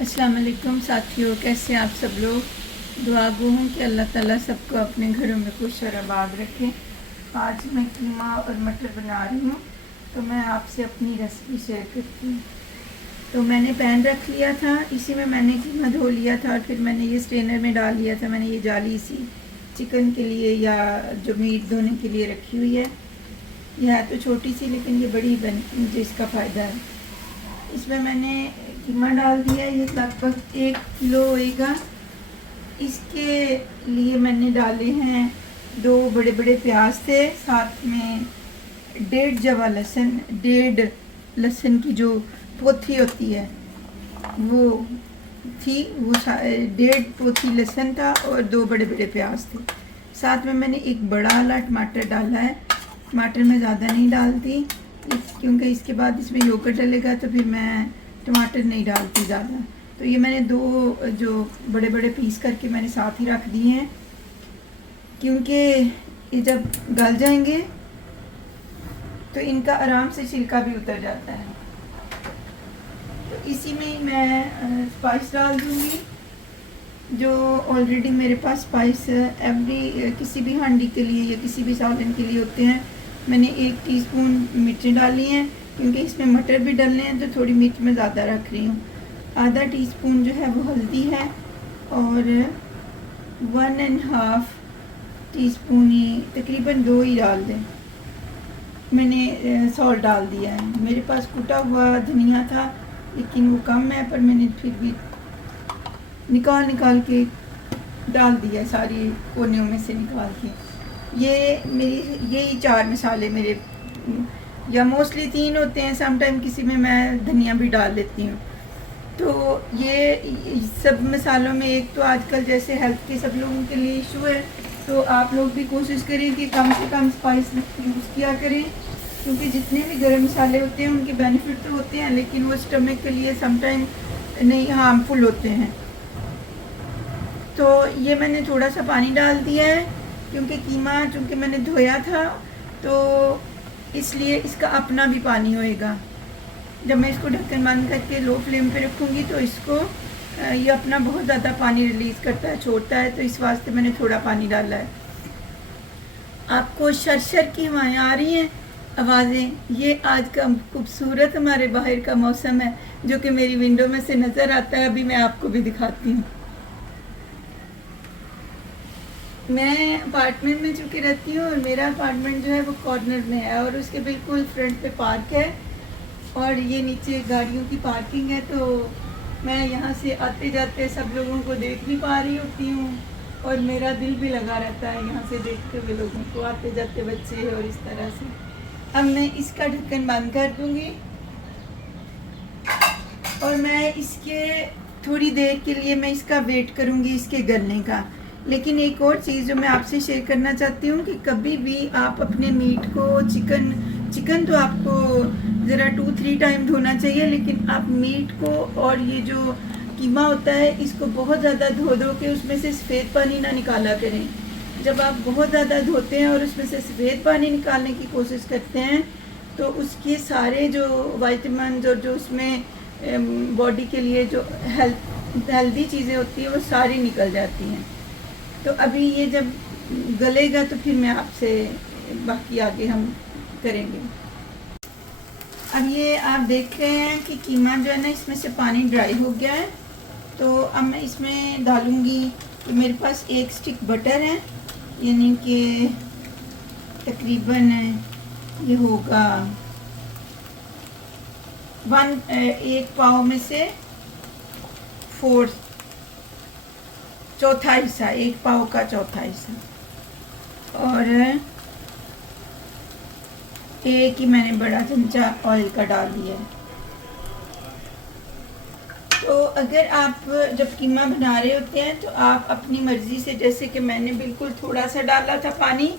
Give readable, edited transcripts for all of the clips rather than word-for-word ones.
अस्सलाम वालेकुम साथियों, कैसे आप सब लोग। दुआ गो हूँ कि अल्लाह ताला सबको अपने घरों में खुश और आबाद रखे। आज मैं कीमा और मटर बना रही हूँ, तो मैं आपसे अपनी रेसिपी शेयर करती हूँ। तो मैंने पैन रख लिया था, इसी में मैंने कीमा धो लिया था और फिर मैंने ये स्ट्रेनर में डाल लिया था। मैंने ये जाली सी चिकन के लिए या जो मीट धोने के लिए रखी हुई है। यह है तो छोटी सी, लेकिन ये बड़ी बन मुझे इसका फ़ायदा है। इसमें मैंने कीमा डाल दिया, ये लगभग 1 किलो होएगा। इसके लिए मैंने डाले हैं 2 बड़े बड़े प्याज थे, साथ में 1.5 जवा लहसुन, 1.5 लहसुन की जो पोथी होती है वो थी, वो 1.5 पोथी लहसुन था और 2 बड़े बड़े प्याज थे। साथ में मैंने एक बड़ा वाला टमाटर डाला है। टमाटर मैं ज़्यादा नहीं डालती क्योंकि इसके बाद इसमें योगर्ट डलेगा, तो फिर मैं टमाटर नहीं डालती ज़्यादा। तो ये मैंने 2 जो बड़े बड़े पीस करके मैंने साथ ही रख दिए हैं, क्योंकि ये जब गल जाएंगे तो इनका आराम से छिलका भी उतर जाता है। तो इसी में मैं स्पाइस डाल दूँगी, जो ऑलरेडी मेरे पास स्पाइस किसी भी हांडी के लिए या किसी भी सालन के लिए होते हैं। मैंने 1 टीस्पून मिर्चें डाली हैं, क्योंकि इसमें मटर भी डालने हैं तो थोड़ी मिर्च मैं ज़्यादा रख रही हूँ। आधा टीस्पून जो है वो हल्दी है और 1.5 टीस्पून ही, तकरीबन 2 ही डाल दें, मैंने सॉल्ट डाल दिया है। मेरे पास कुटा हुआ धनिया था लेकिन वो कम है, पर मैंने फिर भी निकाल के डाल दिया, सारी कोनियों में से निकाल के। ये मेरी यही 4 मसाले मेरे, या मोस्टली 3 होते हैं, समटाइम किसी में मैं धनिया भी डाल देती हूँ। तो ये सब मसालों में एक तो आजकल जैसे हेल्थ के सब लोगों के लिए इशू है, तो आप लोग भी कोशिश करें कि कम से कम स्पाइस यूज़ किया करें, क्योंकि जितने भी गर्म मसाले होते हैं उनके बेनिफिट तो होते हैं, लेकिन वो स्टमक के लिए समटाइम नहीं, हार्मफुल होते हैं। तो ये मैंने थोड़ा सा पानी डाल दिया है, क्योंकि कीमा चूँकि मैंने धोया था तो इसलिए इसका अपना भी पानी होएगा। जब मैं इसको ढक्कन बंद करके लो फ्लेम पे रखूँगी तो इसको ये अपना बहुत ज़्यादा पानी रिलीज़ करता है, छोड़ता है, तो इस वास्ते मैंने थोड़ा पानी डाला है। आपको शरशर की हवाएं आ रही हैं, आवाज़ें। ये आज का खूबसूरत हमारे बाहर का मौसम है, जो कि मेरी विंडो में से नज़र आता है। अभी मैं आपको भी दिखाती हूँ। मैं अपार्टमेंट में चूँकि रहती हूँ और मेरा अपार्टमेंट जो है वो कॉर्नर में है और उसके बिल्कुल फ्रंट पे पार्क है और ये नीचे गाड़ियों की पार्किंग है। तो मैं यहाँ से आते जाते सब लोगों को देख भी पा रही होती हूँ और मेरा दिल भी लगा रहता है यहाँ से देखते हुए लोगों को, आते जाते बच्चे और इस तरह से। अब मैं इसका ढक्कन बंद कर दूँगी और मैं इसके थोड़ी देर के लिए मैं इसका वेट करूँगी, इसके गलने का। लेकिन एक और चीज़ जो मैं आपसे शेयर करना चाहती हूँ कि कभी भी आप अपने मीट को, चिकन तो आपको ज़रा 2-3 टाइम धोना चाहिए, लेकिन आप मीट को और ये जो कीमा होता है इसको बहुत ज़्यादा धो के उसमें से सफ़ेद पानी ना निकाला करें। जब आप बहुत ज़्यादा धोते हैं और उसमें से सफ़ेद पानी निकालने की कोशिश करते हैं तो उसके सारे जो विटामिन और जो उसमें बॉडी के लिए जो हेल्दी चीज़ें होती हैं वो सारी निकल जाती हैं। तो अभी ये जब गलेगा तो फिर मैं आपसे बाकी आगे हम करेंगे। अब ये आप देख रहे हैं कि कीमा जो है ना, इसमें से पानी ड्राई हो गया है। तो अब मैं इसमें डालूँगी कि मेरे पास 1 स्टिक बटर है, यानी कि तकरीबन ये होगा 1 पाव में से 4 चौथा हिस्सा, 1 पाव का चौथा हिस्सा। और 1 ही मैंने बड़ा चमचा ऑयल का डाल दिया है। तो अगर आप जब कीमा बना रहे होते हैं तो आप अपनी मर्ज़ी से, जैसे कि मैंने बिल्कुल थोड़ा सा डाला था पानी,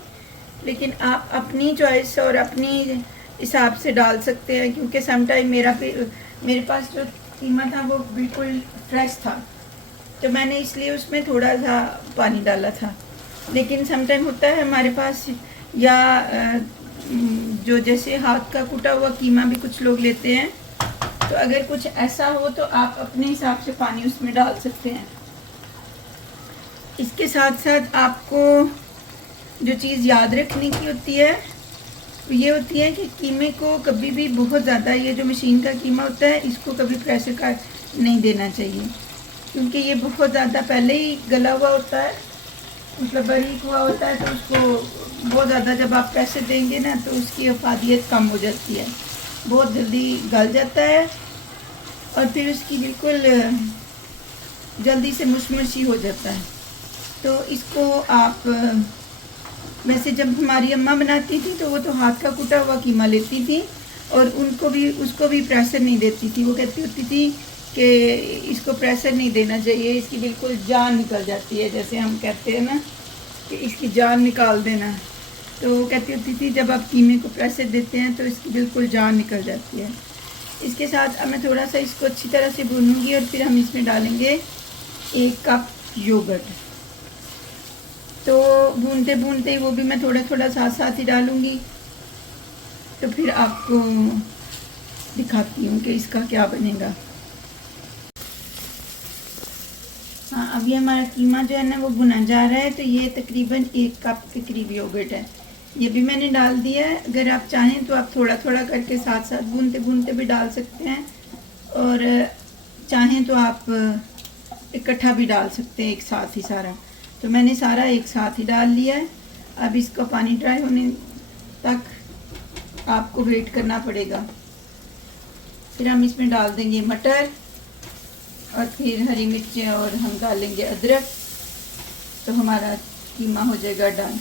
लेकिन आप अपनी चॉइस और अपनी हिसाब से डाल सकते हैं, क्योंकि समटाइम मेरे पास जो कीमा था वो बिल्कुल फ्रेश था, तो मैंने इसलिए उसमें थोड़ा सा पानी डाला था। लेकिन समटाइम होता है हमारे पास, या जो जैसे हाथ का कुटा हुआ कीमा भी कुछ लोग लेते हैं, तो अगर कुछ ऐसा हो तो आप अपने हिसाब से पानी उसमें डाल सकते हैं। इसके साथ साथ आपको जो चीज़ याद रखने की होती है वो ये होती है कि कीमे को कभी भी बहुत ज़्यादा, ये जो मशीन का कीमा होता है इसको कभी प्रेशर का नहीं देना चाहिए, क्योंकि ये बहुत ज़्यादा पहले ही गला हुआ होता है, मतलब बारीक हुआ होता है। तो उसको बहुत ज़्यादा जब आप प्रेशर देंगे ना तो उसकी अफादियत कम हो जाती है, बहुत जल्दी गल जाता है और फिर उसकी बिल्कुल जल्दी से मुशमुशी हो जाता है। तो इसको आप वैसे जब हमारी अम्मा बनाती थी तो वो तो हाथ का कूटा हुआ कीमा लेती थी और उसको भी प्रेशर नहीं देती थी। वो कहती होती थी कि इसको प्रेशर नहीं देना चाहिए, इसकी बिल्कुल जान निकल जाती है, जैसे हम कहते हैं ना कि इसकी जान निकाल देना। तो वो कहती होती थी जब आप कीमे को प्रेशर देते हैं तो इसकी बिल्कुल जान निकल जाती है। इसके साथ अब मैं थोड़ा सा इसको अच्छी तरह से भूनूंगी और फिर हम इसमें डालेंगे 1 कप योगर्ट। तो भूनते भूनते वो भी मैं थोड़ा थोड़ा साथ साथ ही डालूंगी। तो फिर आपको दिखाती हूँ कि इसका क्या बनेगा। हाँ, अभी हमारा कीमा जो है ना वो भुना जा रहा है। तो ये तकरीबन 1 कप के करीब योगर्ट है, ये भी मैंने डाल दिया है। अगर आप चाहें तो आप थोड़ा थोड़ा करके साथ साथ भूनते भूनते भी डाल सकते हैं, और चाहें तो आप इकट्ठा भी डाल सकते हैं एक साथ ही सारा। तो मैंने सारा एक साथ ही डाल लिया है। अब इसका पानी ड्राई होने तक आपको वेट करना पड़ेगा। फिर हम इसमें डाल देंगे मटर और फिर हरी मिर्चें और हम डालेंगे अदरक। तो हमारा कीमा हो जाएगा डन।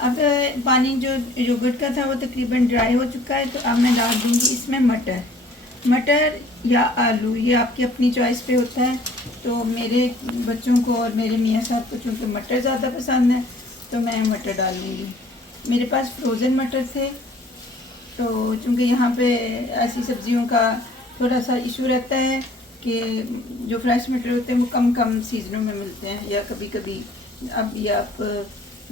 अब पानी जो योगर्ट का था वो तकरीबन ड्राई हो चुका है। तो अब मैं डाल दूँगी इसमें मटर या आलू, ये आपकी अपनी चॉइस पे होता है। तो मेरे बच्चों को और मेरे मियाँ साहब को चूँकि मटर ज़्यादा पसंद है तो मैं मटर डाल लूँगी। मेरे पास फ्रोज़न मटर थे, तो चूँकि यहाँ पे ऐसी सब्जियों का थोड़ा सा इशू रहता है कि जो फ्रेश मटर होते हैं वो कम सीज़नों में मिलते हैं, या कभी कभी अब ये आप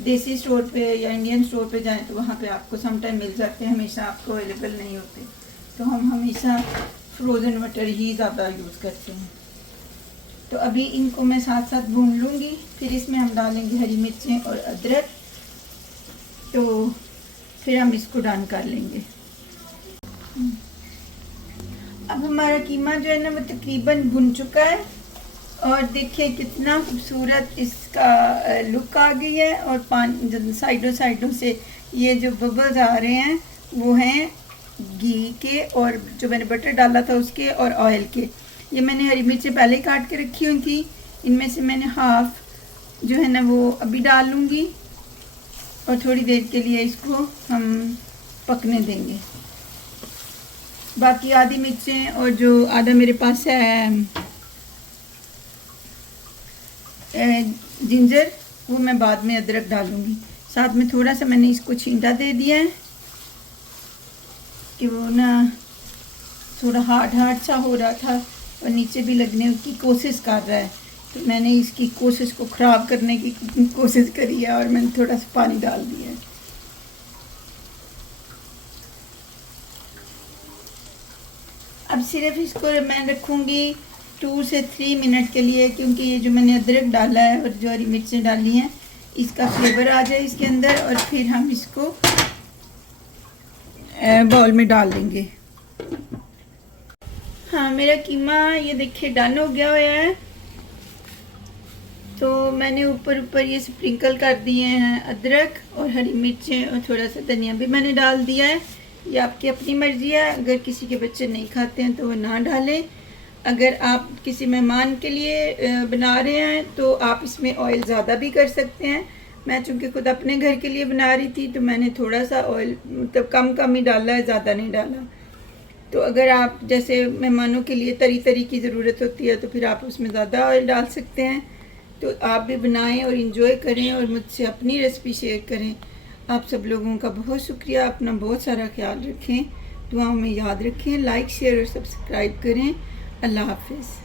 देसी स्टोर पे या इंडियन स्टोर पे जाएं तो वहाँ पे आपको सम टाइम मिल जाते हैं, हमेशा आपको अवेलेबल नहीं होते। तो हम हमेशा फ्रोज़न मटर ही ज़्यादा यूज़ करते हैं। तो अभी इनको मैं साथ साथ भून लूँगी, फिर इसमें हम डालेंगे हरी मिर्चें और अदरक। तो फिर हम इसको डन कर लेंगे। अब हमारा कीमा जो है ना वो तकरीबन भुन चुका है, और देखिए कितना खूबसूरत इसका लुक आ गई है। और पानी साइडों से ये जो बबल्स आ रहे हैं वो हैं घी के, और जो मैंने बटर डाला था उसके, और ऑयल के। ये मैंने हरी मिर्चें पहले ही काट के रखी हुई थी, इनमें से मैंने हाफ जो है ना वो अभी डाल लूँगी और थोड़ी देर के लिए इसको हम पकने देंगे। बाकी आधी मिर्चें और जो आधा मेरे पास है जिंजर, वो मैं बाद में अदरक डालूँगी। साथ में थोड़ा सा मैंने इसको छींटा दे दिया है कि वो ना थोड़ा हार्ड सा हो रहा था और नीचे भी लगने की कोशिश कर रहा है। तो मैंने इसकी कोशिश को ख़राब करने की कोशिश करी है और मैंने थोड़ा सा पानी डाल दिया है। अब सिर्फ इसको मैं रखूँगी 2 से 3 मिनट के लिए, क्योंकि ये जो मैंने अदरक डाला है और जो हरी मिर्चें डाली हैं इसका फ्लेवर आ जाए इसके अंदर, और फिर हम इसको बाउल में डाल देंगे। हाँ, मेरा कीमा ये देखिए डन हो गया है। तो मैंने ऊपर ये स्प्रिंकल कर दिए हैं अदरक और हरी मिर्चें, और थोड़ा सा धनिया भी मैंने डाल दिया है। ये आपकी अपनी मर्ज़ी है, अगर किसी के बच्चे नहीं खाते हैं तो वो ना डालें। अगर आप किसी मेहमान के लिए बना रहे हैं तो आप इसमें ऑयल ज़्यादा भी कर सकते हैं। मैं चूँकि खुद अपने घर के लिए बना रही थी तो मैंने थोड़ा सा ऑयल मतलब कम ही डाला है, ज़्यादा नहीं डाला। तो अगर आप जैसे मेहमानों के लिए तरी की ज़रूरत होती है तो फिर आप उसमें ज़्यादा ऑयल डाल सकते हैं। तो आप भी बनाएं और इन्जॉय करें और मुझसे अपनी रेसिपी शेयर करें। आप सब लोगों का बहुत शुक्रिया। अपना बहुत सारा ख्याल रखें, दुआओं में याद रखें, लाइक शेयर और सब्सक्राइब करें। अल्लाह हाफिज़।